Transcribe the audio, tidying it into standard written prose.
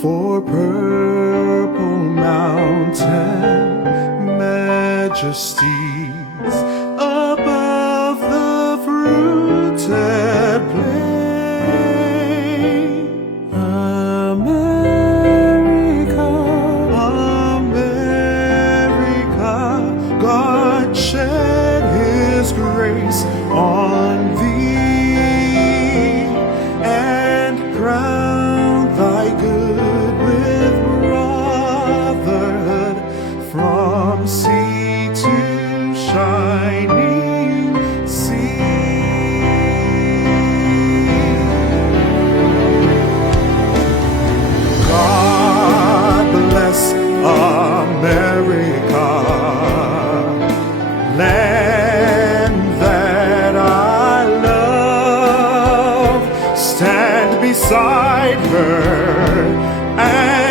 for purple mountain majesties above the fruited plain. America, America, God shed his grace on thee and crown thy good with brotherhood from sea to shining sea. God bless America, land that I love. Stand beside her and